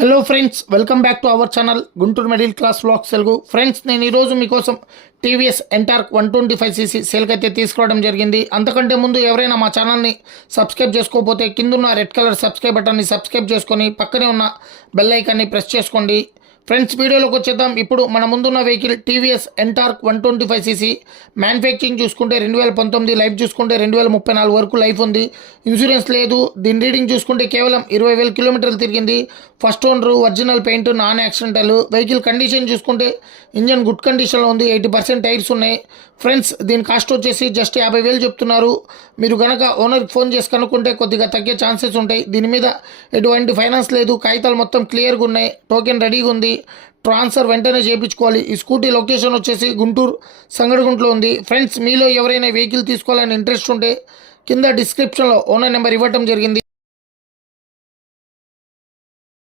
Hello friends, welcome back to our channel Guntur middle class vlogs Telugu. Friends, నేను ఈరోజు మీకోసం TVS NTorq 125cc సేల్కి అయితే తీసుకోవడం జరిగింది. అంతకంటే ముందు ఎవరైనా మా ఛానల్ని సబ్స్క్రైబ్ చేసుకోకపోతే కిందున్న రెడ్ కలర్ సబ్స్క్రైబ్ బటన్ని సబ్స్క్రైబ్ చేసుకొని పక్కనే ఉన్న బెల్ ఐకాన్ని ప్రెస్ చేసుకోండి. ఫ్రెండ్స్, వీడియోలోకి వచ్చేద్దాం. ఇప్పుడు మన ముందున్న vehicle TVS NTorq 125cc. Manufacturing చూసుకుంటే 2019, లైఫ్ చూసుకుంటే 2034 వరకు లైఫ్ ఉంది. ఇన్సూరెన్స్ లేదు. దీని రీడింగ్ చూసుకుంటే కేవలం 20,000 కిలోమీటర్లు తిరిగింది. First owner, original paint, non accidental. Vehicle condition చూసుకుంటే ఇంజన్ గుడ్ కండిషన్లో ఉంది. 80% టైర్స్ ఉన్నాయి. ఫ్రెండ్స్, దీని కాస్ట్ వచ్చేసి జస్ట్ 50,000 చెప్తున్నారు. మీరు కనుక ఓనర్కి ఫోన్ చేసి కనుక్కుంటే కొద్దిగా తగ్గే ఛాన్సెస్ ఉంటాయి. దీని మీద ఎటువంటి ఫైనాన్స్ లేదు. కాగితాలు మొత్తం క్లియర్గా ఉన్నాయి. టోకెన్ రెడీగా ఉంది. ట్రాన్స్ఫర్ వెంటనే చేయించుకోవాలి. ఈ స్కూటీ లొకేషన్ వచ్చేసి గుంటూరు సంగడిగుంటలో ఉంది. ఫ్రెండ్స్, మీలో ఎవరైనా వెహికల్ తీసుకోవాలని ఇంట్రెస్ట్ ఉంటే కింద డిస్క్రిప్షన్లో ఓనర్ నెంబర్ ఇవ్వటం జరిగింది.